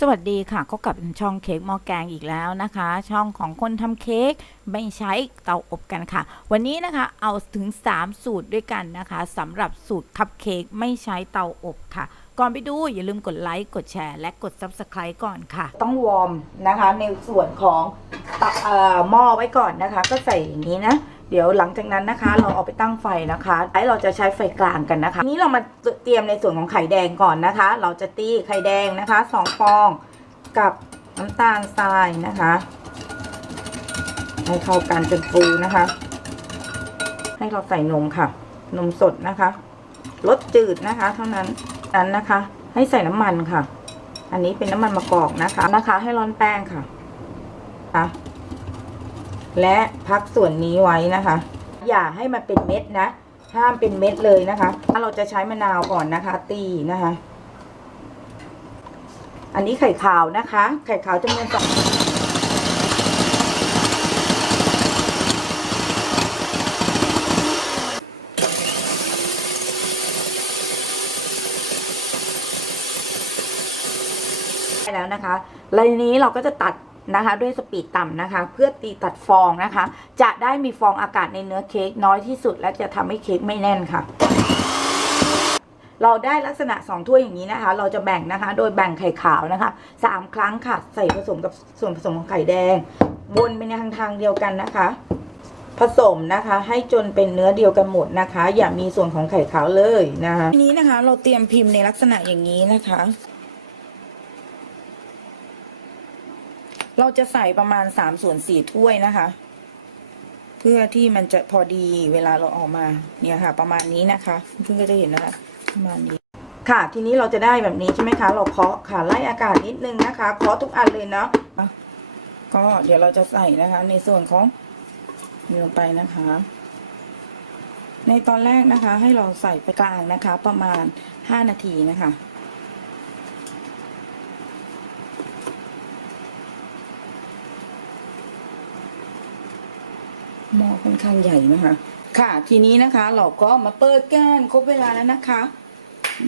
สวัสดีค่ะก็กลับช่องเค้กหม้อแกงอีกแล้วนะคะ ช่องของคนทำเค้กไม่ใช้เตาอบกันค่ะ วันนี้นะคะเอาถึง 3 สูตรด้วยกันนะคะสำหรับสูตรคัพเค้กไม่ใช้เตาอบค่ะ ก่อนไปดูอย่าลืมกดไลค์กดแชร์ และกด Subscribe ก่อนค่ะ ต้องวอร์มนะคะในส่วนของต่อหม้อไว้ก่อนนะคะ ก็ใส่อย่างนี้นะ เดี๋ยวหลังจากนั้นนะคะ เราเอาไปตั้งไฟนะคะไอเราจะใช้ไฟกลางกันนะคะทีนี้เรามาเตรียมในส่วนของไข่แดงก่อนนะคะ เราจะตีไข่แดงนะคะสองฟองกับน้ำตาลทรายนะคะให้เข้ากันจนฟูนะคะ ให้เราใส่นมค่ะ นมสดนะคะรสจืดนะคะ เท่านั้นนั้นนะคะ ให้ใส่น้ำมันค่ะ อันนี้เป็นน้ำมันมะกอกนะคะนะคะ ให้ร้อนแป้งค่ะค่ะ และพักส่วนนี้ไว้นะคะ อย่าให้มันเป็นเม็ดนะห้ามเป็นเม็ดเลยนะคะ ถ้าเราจะใช้มะนาวก่อนนะคะ ตีนะคะ อันนี้ไข่ขาวนะคะ ไข่ขาวจำนวนสองแล้วนะคะรายนี้เราก็จะตัด นะคะ ด้วยสปีดต่ำนะคะ เพื่อตีตัดฟองนะคะ จะได้มีฟองอากาศในเนื้อเค้กน้อยที่สุด และจะทำให้เค้กไม่แน่นค่ะ เราได้ลักษณะ 2 ถ้วยอย่างนี้นะคะ เราจะแบ่งนะคะ โดยแบ่งไข่ขาวนะคะสามครั้งค่ะ ใส่ผสมกับส่วนผสมของไข่แดง วนไปในทางทางเดียวกันนะคะ ผสมนะคะ ให้จนเป็นเนื้อเดียวกันหมดนะคะ อย่ามีส่วนของไข่ขาวเลยนะคะทีนี้นะคะ เราเตรียมพิมพ์ในลักษณะอย่างนี้นะคะ เราจะใส่ประมาณสามส่วนสี่ถ้วยนะคะ เพื่อที่มันจะพอดีเวลาเราออกมาเนี่ยค่ะ ประมาณนี้นะคะเพื่อนก็จะเห็นนะคะประมาณนี้ ค่ะทีนี้เราจะได้แบบนี้ใช่ไหมคะ เราเคาะค่ะไล่อากาศนิดนึงนะคะเคาะทุกอันเลยเนาะก็เดี๋ยวเราจะใส่นะคะ ในส่วนของลงไปนะคะ ในตอนแรกนะคะ ให้เราใส่ไปกลางนะคะ ประมาณห้านาทีนะคะ หม้อค่อนข้างใหญ่นะคะ ค่ะ ทีนี้นะคะ เราก็มาเปิดกันครบเวลาแล้วนะคะ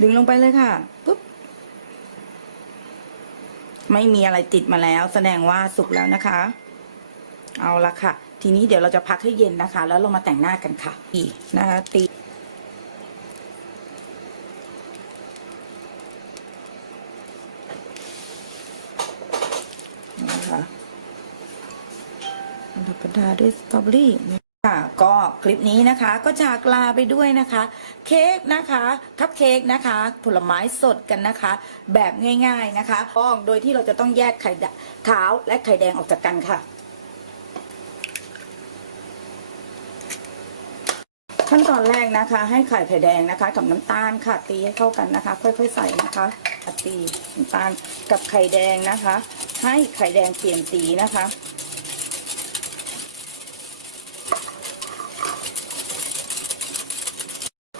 ดึงลงไปเลยค่ะปุ๊บไม่มีอะไรติดมาแล้ว แสดงว่าสุกแล้วนะคะ เอาละค่ะ ทีนี้เดี๋ยวเราจะพักให้เย็นนะคะ แล้วเรามาแต่งหน้ากันค่ะอีนะคะตีนะคะ ธรรมดาด้วยสตรอเบอรี่ค่ะก็คลิปนี้นะคะก็จากลาไปด้วยนะคะ เค้กนะคะคัพเค้กนะคะ ผลไม้สดกันนะคะ แบบง่าย ๆนะคะป้องโดยที่เราจะต้องแยกไข่ขาวและไข่แดงออกจากกันค่ะ ขั้นตอนแรกนะคะ ให้ไข่ไข่แดงนะคะ กับน้ำตาลค่ะตีให้เข้ากันนะคะ ค่อยๆใส่นะคะตีน้ำตาลกับไข่แดงนะคะ ให้ไข่แดงเปลี่ยนสีนะคะ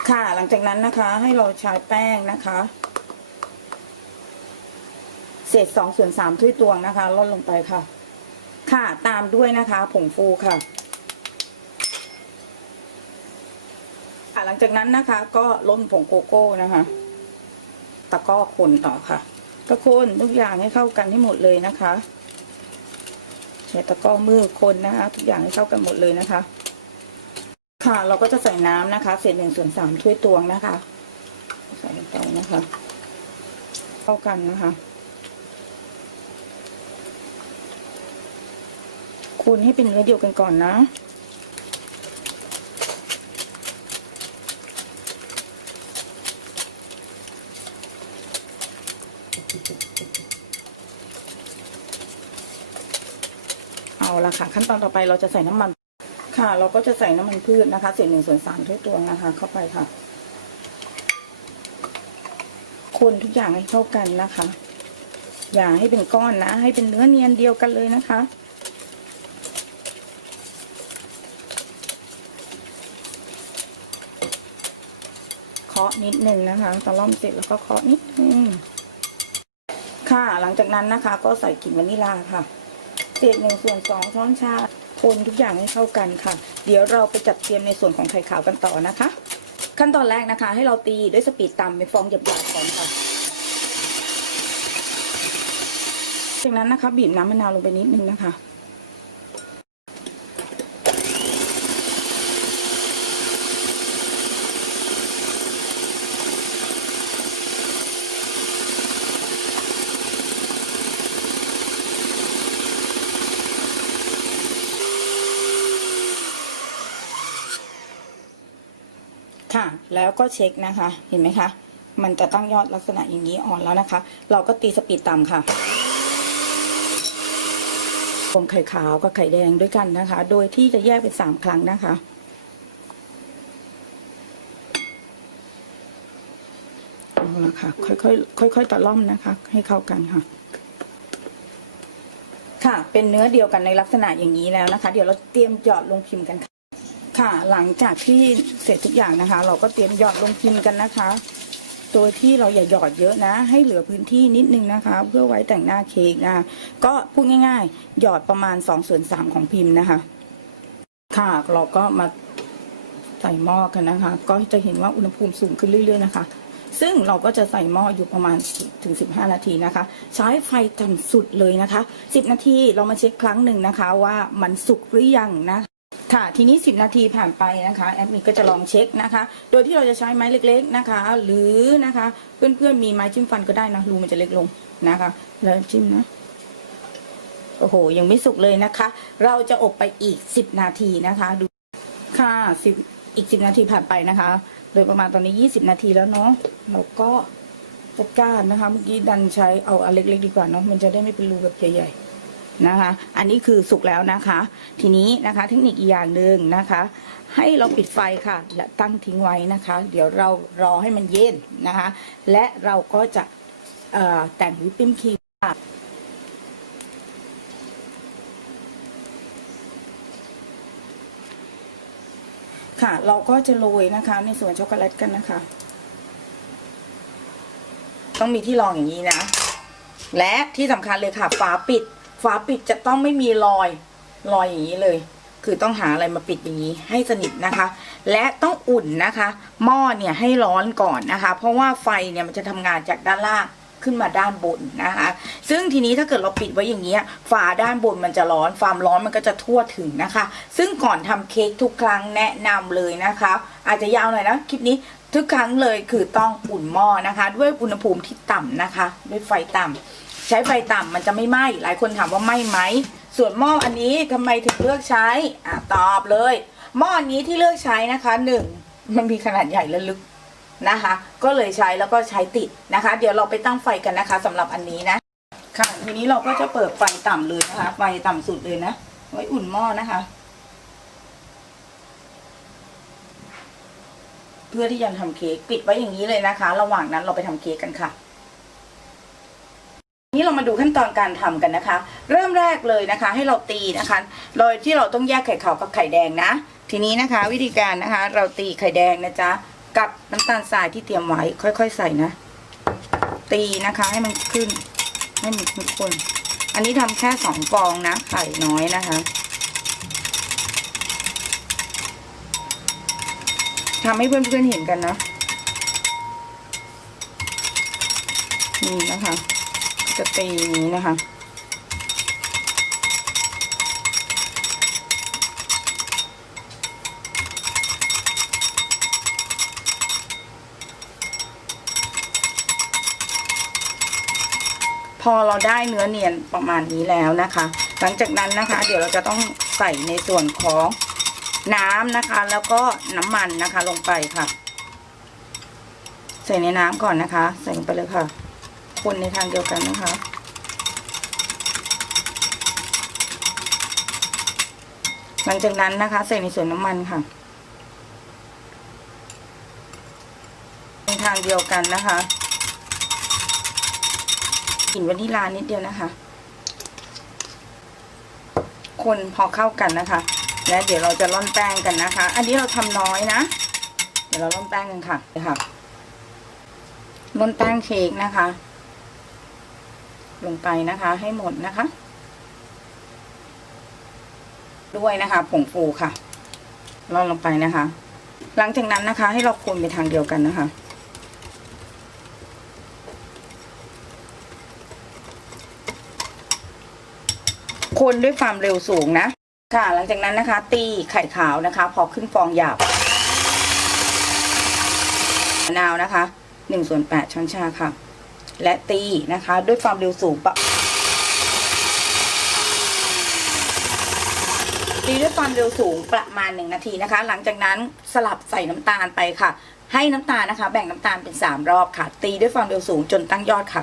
ค่ะ หลังจากนั้นนะคะให้เราใช้แป้งนะคะ เศษสองส่วนสามถ้วยตวงนะคะลดลงไปค่ะ ค่ะตามด้วยนะคะผงฟูค่ะค่ะหลังจากนั้นนะคะ ก็ล้นผงโกโก้นะคะ ตะก้อคนต่อค่ะตะคนทุกอย่างให้เข้ากันให้หมดเลยนะคะใช้ตะก้อมือคนนะคะ ทุกอย่างให้เข้ากันหมดเลยนะคะ ค่ะ เราก็จะใส่น้ำนะคะ เศษหนึ่งส่วนสามถ้วยตวงนะคะ ใส่ลงไปนะคะเข้ากันนะคะคนให้เป็นเนื้อเดียวกันก่อนนะเอาละค่ะ ขั้นตอนต่อไปเราจะใส่น้ำมัน ค่ะ เราก็จะใส่น้ำมันพืชนะคะเศษหนึ่งส่วนสามถ้วยตวงนะคะ เข้าไปค่ะ คนทุกอย่างให้เข้ากันนะคะ อย่าให้เป็นก้อนนะ ให้เป็นเนื้อเนียนเดียวกันเลยนะคะเคาะนิดนึงนะคะตะล่อมเสร็จแล้วก็เคาะนิดนึงค่ะ หลังจากนั้นนะคะ ก็ใส่กลิ่นวานิลลาค่ะ เศษหนึ่งส่วนสองช้อนชา คนทุกอย่างให้เข้ากันค่ะ เดี๋ยวเราไปจัดเตรียมในส่วนของไข่ขาวกันต่อนะคะ ขั้นตอนแรกนะคะ ให้เราตีด้วยสปีดต่ำเป็นฟองหยาบๆก่อนค่ะ จากนั้นนะคะบีบน้ำมะนาวลงไปนิดนึงนะคะ ค่ะ แล้วก็เช็คนะคะ เห็นไหมคะ มันจะตั้งยอดลักษณะอย่างนี้อ่อนแล้วนะคะ เราก็ตีสปีดต่ำค่ะรวมไข่ขาวกับไข่แดงด้วยกันนะคะ โดยที่จะแยกเป็นสามครั้งนะคะ เอาละค่ะ ค่อยๆ ค่อยๆตะล่อมนะคะ ให้เข้ากันค่ะ ค่ะ เป็นเนื้อเดียวกันในลักษณะอย่างนี้แล้วนะคะ เดี๋ยวเราเตรียมหยอดลงพิมพ์กันค่ะ ค่ะ หลังจากที่เสร็จทุกอย่างนะคะ เราก็เตรียมหยอดลงพิมพ์กันนะคะโดยที่เราอย่าหยอดเยอะนะ ให้เหลือพื้นที่นิดนึงนะคะ เพื่อไว้แต่งหน้าเค้กนะคะก็พูดง่าย ๆ หยอดประมาณ2ส่วน3ของพิมพ์นะคะ ค่ะเราก็มาใส่หม้อกันนะคะ ก็จะเห็นว่าอุณหภูมิสูงขึ้นเรื่อย ๆ นะคะ ซึ่งเราก็จะใส่หม้ออยู่ประมาณถึง 15 นาทีนะคะ ใช้ไฟต่ำสุดเลยนะคะ 10 นาทีเรามาเช็คครั้งหนึ่งนะคะ ว่ามันสุกหรือยังนะ ค่ะทีนี้ 10 นาทีผ่านไปนะคะแอดมินก็จะลองเช็คนะคะ โดยที่เราจะใช้ไม้เล็ก ๆนะคะ หรือนะคะ เพื่อนๆมีไม้จิ้มฟันก็ได้นะรูมันจะเล็กลงนะคะ แล้วจิ้มนะโอ้โหยังไม่สุกเลยนะคะ เราจะอบไปอีก 10 นาทีนะคะ ดูค่ะสิบอีก 10 นาทีผ่านไปนะคะ โดยประมาณตอนนี้ 20 นาทีแล้วเนาะเราก็จัดการนะคะ เมื่อกี้ดันใช้เอาอันเล็ก ๆ ดีกว่าเนาะมันจะได้ไม่เป็นรูแบบใหญ่ๆ นะคะ อันนี้คือสุกแล้วนะคะ ทีนี้นะคะเทคนิคอีกอย่างหนึ่งนะคะ ให้เราปิดไฟค่ะ และตั้งทิ้งไว้นะคะ เดี๋ยวเรารอให้มันเย็นนะคะ และเราก็จะแต่งวิปปิ้งครีมค่ะค่ะ เราก็จะโรยนะคะ ในส่วนช็อกโกแลตกันนะคะ ต้องมีที่รองอย่างนี้นะ และที่สำคัญเลยค่ะฝาปิด ฝาปิดจะต้องไม่มีรอยรอยอย่างนี้เลย คือต้องหาอะไรมาปิดอย่างนี้ให้สนิทนะคะ และต้องอุ่นนะคะ หม้อเนี่ยให้ร้อนก่อนนะคะ เพราะว่าไฟเนี่ยมันจะทำงานจากด้านล่างขึ้นมาด้านบนนะคะ ซึ่งทีนี้ถ้าเกิดเราปิดไว้อย่างเงี้ยฝาด้านบนมันจะร้อนความร้อนมันก็จะทั่วถึงนะคะ ซึ่งก่อนทำเค้กทุกครั้งแนะนำเลยนะคะ อาจจะยาวหน่อยนะคลิปนี้ทุกครั้งเลยคือต้องอุ่นหม้อนะคะ ด้วยอุณหภูมิที่ต่ำนะคะ ด้วยไฟต่ำ ใช้ไฟต่ำมันจะไม่ไหม้หลายคนถามว่าไหม้ไหมส่วนหม้ออันนี้ทำไมถึงเลือกใช้อะตอบเลยหม้ออันนี้ที่เลือกใช้นะคะหนึ่งมันมีขนาดใหญ่และลึกนะคะ ก็เลยใช้แล้วก็ใช้ติดนะคะ เดี๋ยวเราไปตั้งไฟกันนะคะสำหรับอันนี้นะ ค่ะ ทีนี้เราก็จะเปิดไฟต่ำเลยนะคะ ไฟต่ำสุดเลยนะ ไว้อุ่นหม้อนะคะ เพื่อที่จะทำเค้กปิดไว้อย่างนี้เลยนะคะ ระหว่างนั้นเราไปทำเค้กกันค่ะ นี้เรามาดูขั้นตอนการทำกันนะคะ เริ่มแรกเลยนะคะ ให้เราตีนะคะโดยที่เราต้องแยกไข่ขาวกับไข่แดงนะ ทีนี้นะคะ วิธีการนะคะ เราตีไข่แดงนะจ๊ะกับน้ำตาลทรายที่เตรียมไว้ค่อย ๆ ใส่นะ ตีนะคะให้มันขึ้นให้มันทุกคน อันนี้ทำแค่สองฟองนะไข่น้อยนะคะทำให้เพื่อนๆเห็นกันนะนี่นะคะ จะตีอย่างนี้นะคะ พอเราได้เนื้อเนียนประมาณนี้แล้วนะคะ หลังจากนั้นนะคะ เดี๋ยวเราจะต้องใส่ในส่วนของน้ำนะคะ แล้วก็น้ำมันนะคะลงไปค่ะ ใส่ในน้ำก่อนนะคะ ใส่ลงไปเลยค่ะ คนในทางเดียวกันนะคะ หลังจากนั้นนะคะใส่ในส่วนน้ำมันค่ะ ในทางเดียวกันนะคะกลิ่นวานิลลานิดเดียวนะคะ คนพอเข้ากันนะคะ และเดี๋ยวเราจะร่อนแป้งกันนะคะ อันนี้เราทำน้อยนะ เดี๋ยวเราร่อนแป้งกันค่ะเลยค่ะร่อนแป้งเค้กนะคะ ลงไปนะคะให้หมดนะคะ ด้วยนะคะผงฟูค่ะร่อนลงไปนะคะ หลังจากนั้นนะคะ ให้เราคนไปทางเดียวกันนะคะคนด้วยความเร็วสูงนะ ค่ะ หลังจากนั้นนะคะ ตีไข่ขาวนะคะ พอขึ้นฟองหยาบมะนาวนะคะหนึ่งส่วนแปดช้อนชาค่ะ และตีนะคะด้วยความเร็วสูงปะตีด้วยความเร็วสูงประมาณหนึ่งนาทีนะคะ หลังจากนั้นสลับใส่น้ำตาลไปค่ะ ให้น้ำตาลนะคะ แบ่งน้ำตาลเป็นสามรอบค่ะ ตีด้วยความเร็วสูงจนตั้งยอดค่ะ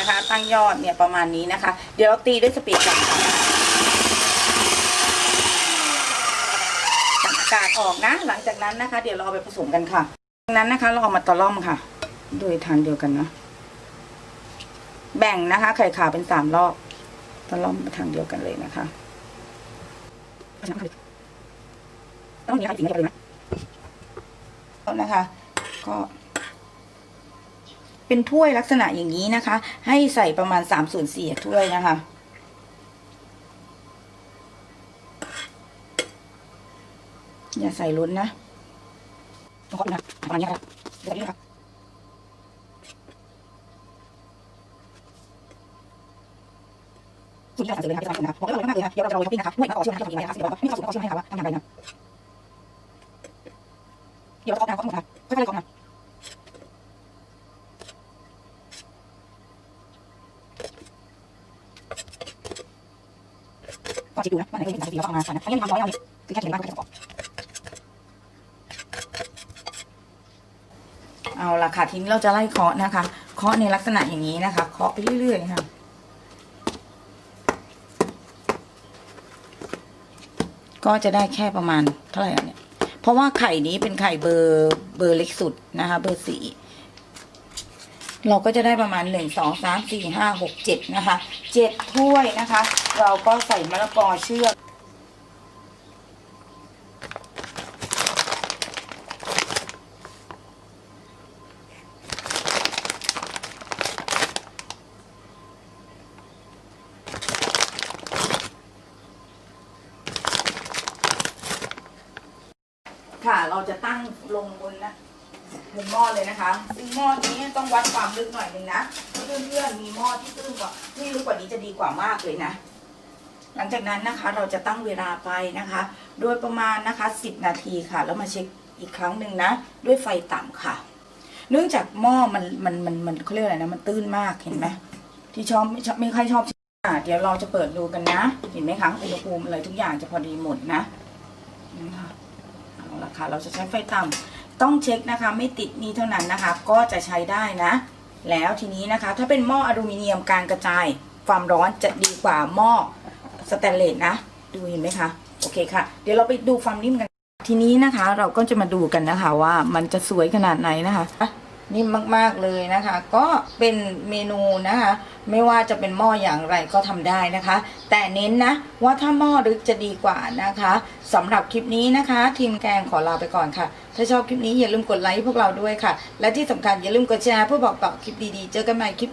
นะคะ ตั้งยอดเนี่ยประมาณนี้นะคะ เดี๋ยวเราตีด้วยสปีดก่อนค่ะตัดอากาศออกนะ หลังจากนั้นนะคะ เดี๋ยวเราเอาไปผสมกันค่ะดังนั้นนะคะ เราเอามาตะล่อมค่ะ โดยทางเดียวกันนะ แบ่งนะคะ ไข่ขาวเป็นสามรอบตะล่อมไปทางเดียวกันเลยนะคะต้องมีอะไรอีกไหมเลยนะนะคะ ก็ เป็นถ้วยลักษณะอย่างนี้นะคะ ให้ใส่ประมาณสามส่วนสี่ถ้วยนะคะ อย่าใส่ล้นนะต้องขอนะประมาณนี้ครับเดี๋ยวนี้นะครับสุดยอดเลยนะครับที่ทำนะครับอกได้เลยมากเลยนะเดี๋ยวเราจะรอช้อปปิ้งนะครับด้วยมาต่อเชื่อมนะครับที่ทำนะครับเดี๋ยวไม่ขอสุดต่อเชื่อมให้ครับว่าทำอย่างไรนะเดี๋ยวเราจะเอาน้ำข้อมูลนะค่อยๆเลยก่อนนะ ก็คิดดูนะว่าไหนเคยเห็นสายสีแล้วก็เอามาค่ะนะอันนี้ทำร้อยเอาเนี่ยคือแค่เขียนบ้านก็จะประกอบเอาละค่ะทีนี้เราจะไล่เคาะนะคะเคาะในลักษณะอย่างนี้นะคะเคาะไปเรื่อยๆค่ะก็จะได้แค่ประมาณเท่าไหร่เนี่ย เพราะว่าไข่นี้เป็นไข่เบอร์เบอร์เล็กสุดนะคะ เบอร์สี่เราก็จะได้ประมาณหนึ่งสองสามสี่ห้าหกเจ็ดนะคะเจ็ดถ้วยนะคะ เราก็ใส่มะละกอเชือกค่ะ เราจะตั้งลงบนนะบนหม้อเลยนะคะซึ่งหม้อนี้ต้องวัดความลึกหน่อยหนึงนะเพื่อนๆมีหม้อที่ตื้นกว่าที่ลึกกว่านี้จะดีกว่ามากเลยนะ ลังจากนั้นนะคะเราจะตั้งเวลาไปนะคะ โดยประมาณนะคะ 10 นาทีค่ะ แล้วมาเช็คอีกครั้งหนึ่งนะ ด้วยไฟต่ำค่ะ เนื่องจากหม้อมันมันมันมันเขาเรียกอะไรนะมันตื้นมากเห็นไหมที่ชอบไม่ชอบไม่ค่อยชอบอะเดี๋ยวเราจะเปิดดูกันนะ เห็นไหมคะอุณหภูมิอะไรทุกอย่างจะพอดีหมดนะนี่ค่ะเอาละค่ะเราจะใช้ไฟต่ำต้องเช็คนะคะ ไม่ติดนี้เท่านั้นนะคะ ก็จะใช้ได้นะ แล้วทีนี้นะคะ ถ้าเป็นหม้ออลูมิเนียมการกระจายความร้อนจะดีกว่าหม้อ สแตนเลสนะ ดูเห็นไหมคะ โอเคค่ะ เดี๋ยวเราไปดูความนิ่มกัน ทีนี้นะคะ เราก็จะมาดูกันนะคะว่ามันจะสวยขนาดไหนนะคะนิ่มมากๆเลยนะคะ ก็เป็นเมนูนะคะ ไม่ว่าจะเป็นหม้ออย่างไรก็ทำได้นะคะ แต่เน้นนะว่าถ้าหม้อลึกจะดีกว่านะคะสำหรับคลิปนี้นะคะ ทีมแกงขอลาไปก่อนค่ะ ถ้าชอบคลิปนี้อย่าลืมกดไลค์พวกเราด้วยค่ะ และที่สำคัญอย่าลืมกดแชร์เพื่อบอกต่อคลิปดีๆ เจอกันใหม่คลิป